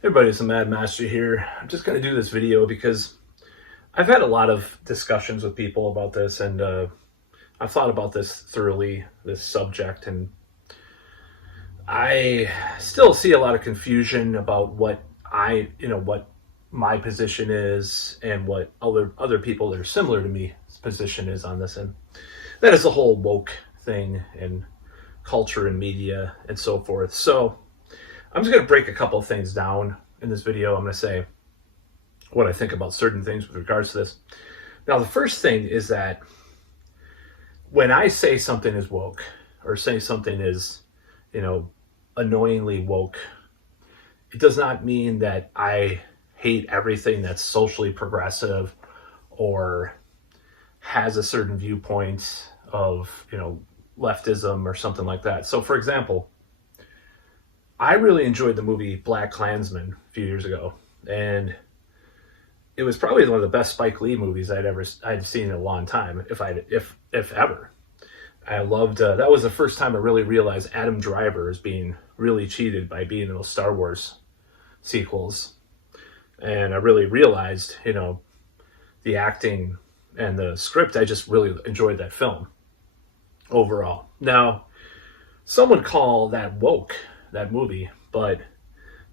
Everybody, it's the Mad Master here. I'm just going to do this video because I've had a lot of discussions with people about this, and I've thought about this thoroughly, this subject, and I still see a lot of confusion about what my position is, and what other people that are similar to me position is on this, and that is the whole woke thing and culture and media and so forth. So I'm just going to break a couple of things down in this video. I'm going to say what I think about certain things with regards to this. Now, the first thing is that when I say something is woke, or say something is, annoyingly woke, it does not mean that I hate everything that's socially progressive or has a certain viewpoint of, leftism or something like that. So, for example, I really enjoyed the movie Black Klansman a few years ago, and it was probably one of the best Spike Lee movies I'd seen in a long time, if ever. I loved that was the first time I really realized Adam Driver is being really cheated by being in those Star Wars sequels, and I really realized the acting and the script. I just really enjoyed that film overall. Now, some would call that woke, that movie, but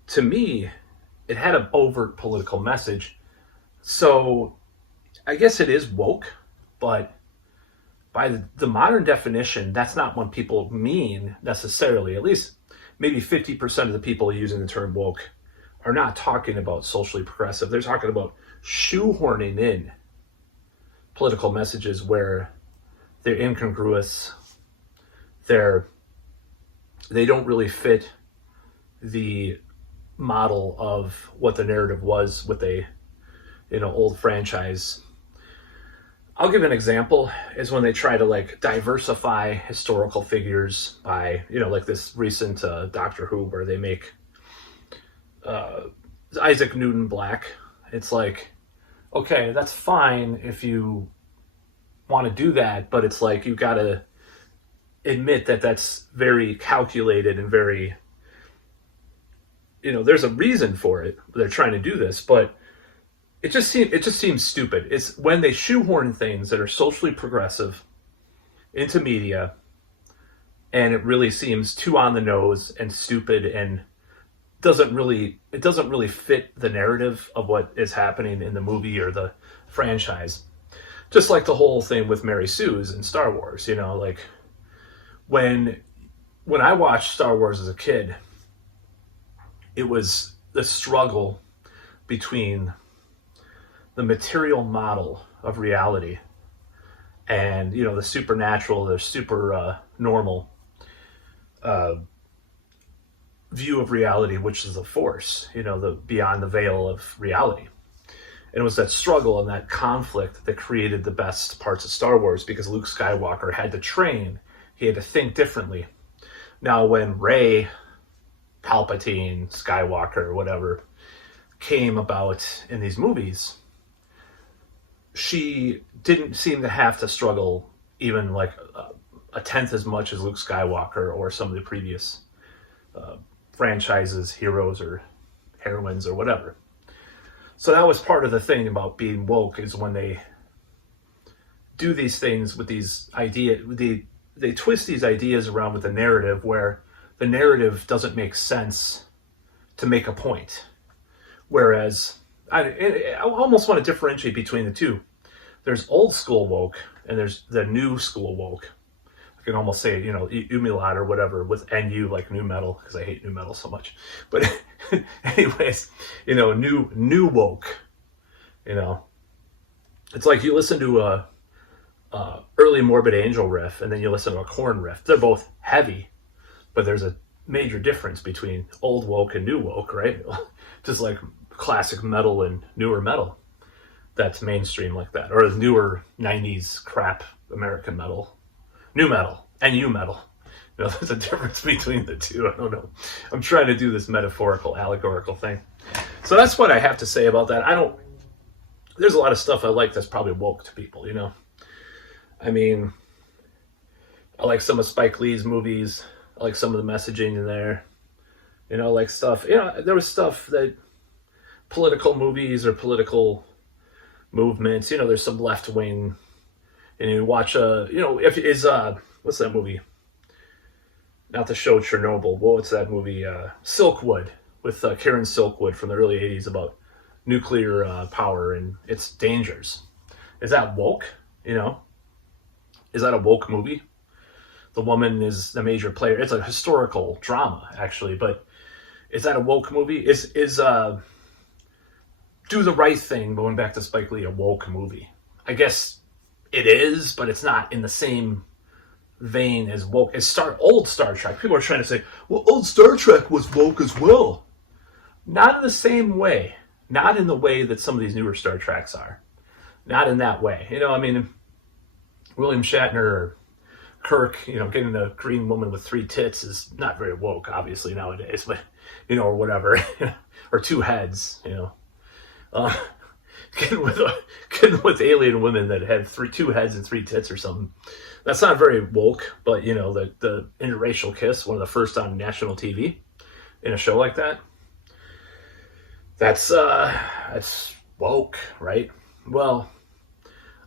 to me, it had an overt political message. So I guess it is woke, but by the modern definition, that's not what people mean necessarily. At least maybe 50% of the people using the term woke are not talking about socially progressive. They're talking about shoehorning in political messages where they're incongruous. They don't really fit the model of what the narrative was with a old franchise. I'll give an example is when they try to diversify historical figures by like this recent Doctor Who, where they make Isaac Newton black. It's like, okay, that's fine if you want to do that, but it's like you got to admit that that's very calculated and very, there's a reason for it. They're trying to do this, but it just seems stupid. It's when they shoehorn things that are socially progressive into media, and it really seems too on the nose and stupid, and doesn't really fit the narrative of what is happening in the movie or the franchise. Just like the whole thing with Mary Sue's in Star Wars, like when I watched Star Wars as a kid, it was the struggle between the material model of reality and the supernatural, the super normal view of reality, which is the Force, the beyond the veil of reality. And it was that struggle and that conflict that created the best parts of Star Wars, because Luke Skywalker had to train, he had to think differently. Now, when Rey, Palpatine, Skywalker, whatever, came about in these movies, she didn't seem to have to struggle even like a tenth as much as Luke Skywalker or some of the previous franchises, heroes or heroines or whatever. So that was part of the thing about being woke, is when they do these things with these ideas, they twist these ideas around with the narrative, where the narrative doesn't make sense to make a point. Whereas I almost want to differentiate between the two. There's old school woke and there's the new school woke. I can almost say, umlaut or whatever with NU, like new metal, because I hate new metal so much. But anyways, new woke. It's like you listen to a early Morbid Angel riff and then you listen to a Korn riff. They're both heavy, but there's a major difference between old woke and new woke, right? Just like classic metal and newer metal that's mainstream like that, or the newer 90s crap American metal, new metal and new metal. There's a difference between the two. I don't know. I'm trying to do this metaphorical, allegorical thing. So that's what I have to say about that. There's a lot of stuff I like that's probably woke to people, I mean, I like some of Spike Lee's movies. I like some of the messaging in there. Like stuff. There was stuff that political movies or political movements. There's some left wing, and you watch if is what's that movie? Not the show Chernobyl. What's that movie? Silkwood with Karen Silkwood from the early '80s about nuclear power and its dangers. Is that woke? Is that a woke movie? The woman is the major player. It's a historical drama, actually, but is that a woke movie? Is Do the Right Thing, going back to Spike Lee, a woke movie? I guess it is, but it's not in the same vein as woke as old Star Trek. People are trying to say, well, old Star Trek was woke as well. Not in the same way. Not in the way that some of these newer Star Treks are. Not in that way. William Shatner or Kirk, getting a green woman with 3 tits is not very woke, obviously, nowadays, but, or whatever. Or 2 heads, getting with alien women that had 2 heads and 3 tits or something. That's not very woke, but, the interracial kiss, one of the first on national TV in a show like that, that's woke, right? Well,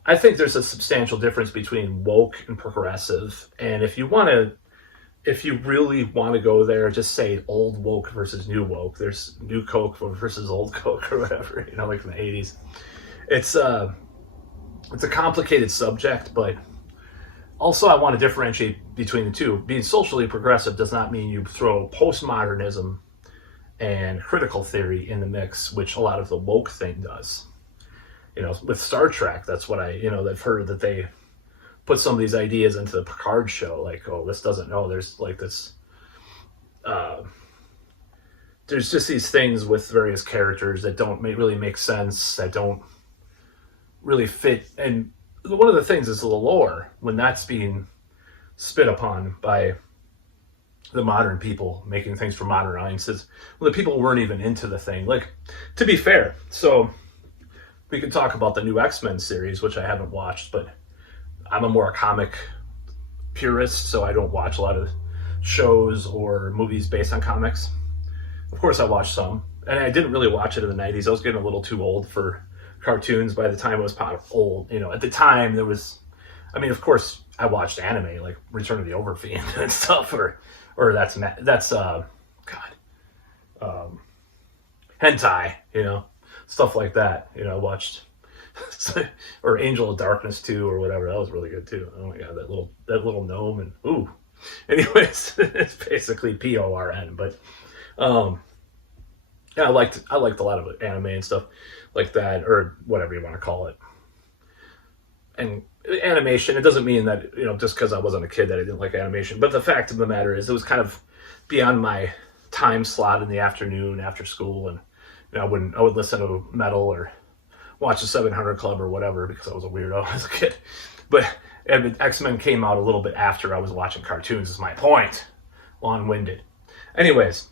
I think there's a substantial difference between woke and progressive. And if you really want to go there, just say old woke versus new woke. There's new Coke versus old Coke or whatever, like from the 80s. It's a complicated subject, but also I want to differentiate between the two. Being socially progressive does not mean you throw postmodernism and critical theory in the mix, which a lot of the woke thing does. With Star Trek, that's what I've heard that they put some of these ideas into the Picard show, like, oh, this doesn't know, there's like this, there's just these things with various characters that don't really make sense, that don't really fit. And one of the things is the lore, when that's being spit upon by the modern people making things for modern audiences, well, the people weren't even into the thing. Like, to be fair, so we could talk about the new X-Men series, which I haven't watched, but I'm a more comic purist, so I don't watch a lot of shows or movies based on comics. Of course, I watched some, and I didn't really watch it in the 90s. I was getting a little too old for cartoons by the time it was old. At the time, there was, of course, I watched anime, like Return of the Overfiend and stuff, or hentai, stuff like that. I watched, or Angel of Darkness 2 or whatever. That was really good too. Oh my god, that little gnome, and ooh. Anyways, it's basically PORN, but yeah, I liked a lot of anime and stuff like that, or whatever you want to call it. And animation, it doesn't mean that, just because I wasn't a kid that I didn't like animation, but the fact of the matter is it was kind of beyond my time slot in the afternoon after school, and I would listen to metal or watch the 700 Club or whatever because I was a weirdo as a kid. But X-Men came out a little bit after I was watching cartoons, is my point. Long-winded. Anyways,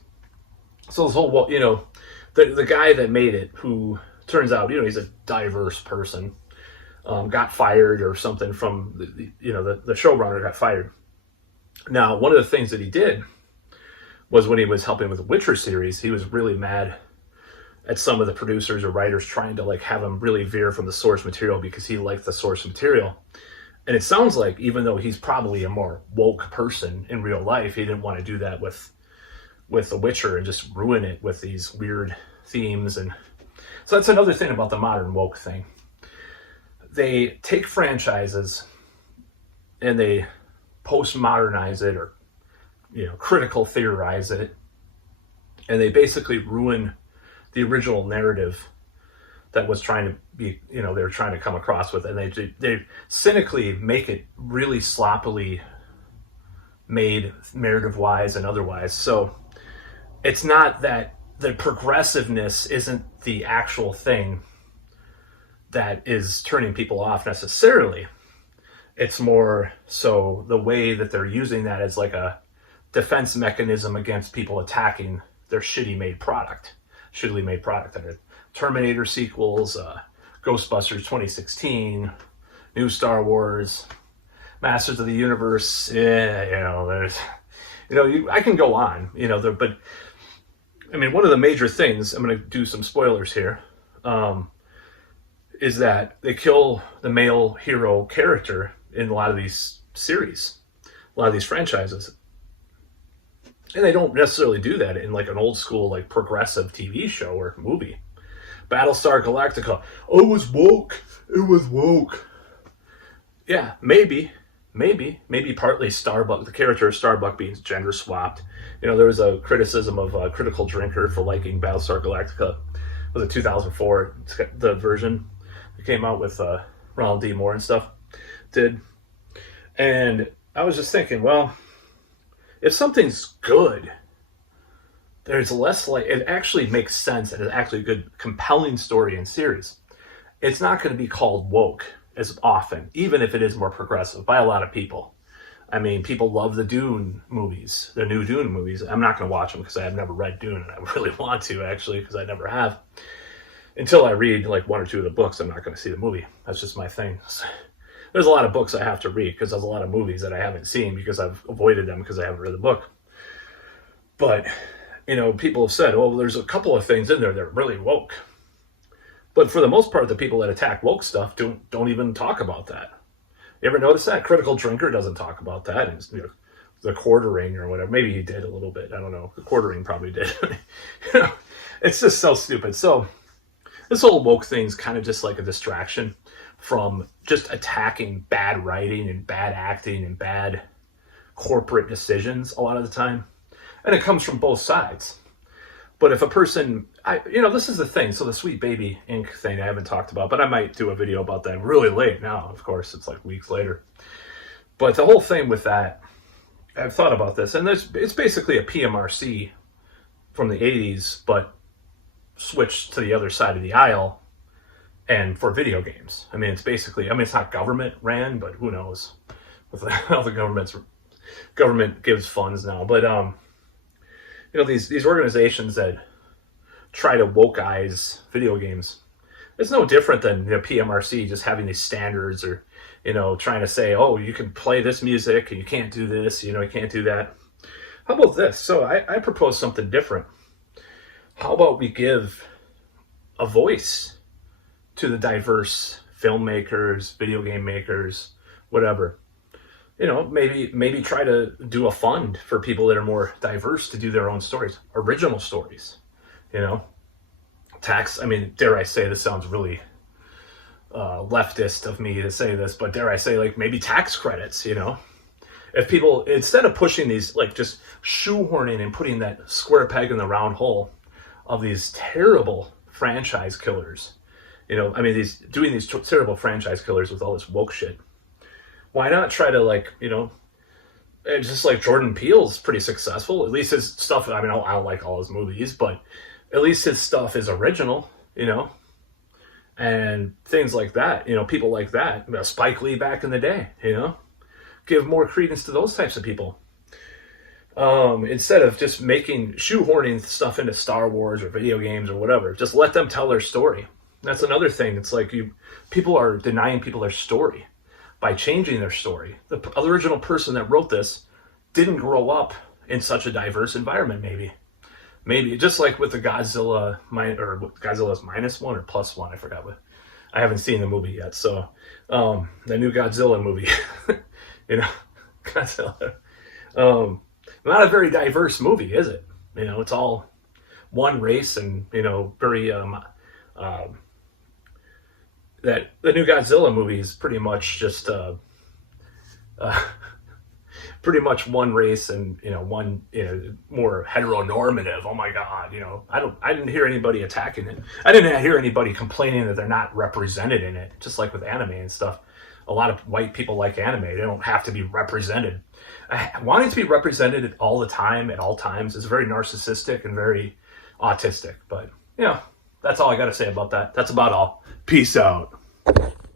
so this whole, the guy that made it, who turns out, he's a diverse person, got fired or something from the showrunner got fired. Now, one of the things that he did was, when he was helping with the Witcher series, he was really mad at some of the producers or writers trying to have him really veer from the source material because he liked the source material. And it sounds like, even though he's probably a more woke person in real life, he didn't want to do that with The Witcher and just ruin it with these weird themes. And so that's another thing about the modern woke thing. They take franchises and they postmodernize it, or critical theorize it, and they basically ruin the original narrative that was trying to be, they were trying to come across with, and they cynically make it really sloppily made, narrative-wise and otherwise. So it's not that the progressiveness isn't the actual thing that is turning people off necessarily. It's more so the way that they're using that as like a defense mechanism against people attacking their shittily made product. Terminator sequels, Ghostbusters 2016, new Star Wars, Masters of the Universe. I can go on, but I mean, one of the major things, I'm going to do some spoilers here, is that they kill the male hero character in a lot of these series, a lot of these franchises. And they don't necessarily do that in like an old school, like progressive TV show or movie. Battlestar Galactica. Oh, it was woke. It was woke. Yeah, maybe partly Starbuck, the character of Starbuck being gender swapped. You know, there was a criticism of Critical Drinker for liking Battlestar Galactica. Was it 2004? The version that came out with Ronald D. Moore and stuff did. And I was just thinking, well, if something's good, there's less like it actually makes sense and it's actually a good, compelling story and series. It's not going to be called woke as often, even if it is more progressive by a lot of people. I mean, people love the Dune movies, the new Dune movies. I'm not going to watch them because I have never read Dune, and I really want to, actually, because I never have. Until I read like one or two of the books, I'm not going to see the movie. That's just my thing. There's a lot of books I have to read because there's a lot of movies that I haven't seen because I've avoided them because I haven't read the book. But, you know, people have said, oh, there's a couple of things in there that are really woke. But for the most part, the people that attack woke stuff don't even talk about that. You ever notice that? Critical Drinker doesn't talk about that. And, you know, the quartering or whatever. Maybe he did a little bit. I don't know. The quartering probably did. You know, it's just so stupid. So this whole woke thing is kind of just like a distraction from just attacking bad writing and bad acting and bad corporate decisions a lot of the time. And it comes from both sides. But if a person, this is the thing. So the Sweet Baby Inc. thing I haven't talked about, but I might do a video about that really late now. Of course, it's like weeks later. But the whole thing with that, I've thought about this, and it's basically a PMRC from the 80s, but switched to the other side of the aisle and for video games. I mean, it's basically, it's not government ran, but who knows with how the government gives funds now. But, these organizations that try to wokeize video games, it's no different than PMRC just having these standards or, trying to say, oh, you can play this music and you can't do this, you can't do that. How about this? So I propose something different. How about we give a voice to the diverse filmmakers, video game makers, whatever? Maybe try to do a fund for people that are more diverse to do their own stories, original stories, dare I say, this sounds really leftist of me to say this, but dare I say, like, maybe tax credits, if people, instead of pushing these, like, just shoehorning and putting that square peg in the round hole of these terrible franchise killers, doing these terrible franchise killers with all this woke shit. Why not try to, just like Jordan Peele's pretty successful. At least his stuff, I don't like all his movies, but at least his stuff is original, and things like that, people like that. Spike Lee back in the day, give more credence to those types of people. Instead of just shoehorning stuff into Star Wars or video games or whatever, just let them tell their story. That's another thing. It's like people are denying people their story by changing their story. The original person that wrote this didn't grow up in such a diverse environment, maybe just like with the Godzilla's -1 or +1, I forgot what. I haven't seen the movie yet, so the new Godzilla movie, Godzilla, not a very diverse movie, is it? It's all one race and very that the new Godzilla movie is pretty much just pretty much one race and one more heteronormative. Oh my God, I didn't hear anybody attacking it. I didn't hear anybody complaining that they're not represented in it. Just like with anime and stuff, a lot of white people like anime. They don't have to be represented. Wanting to be represented all the time at all times is very narcissistic and very autistic. But that's all I got to say about that. That's about all. Peace out.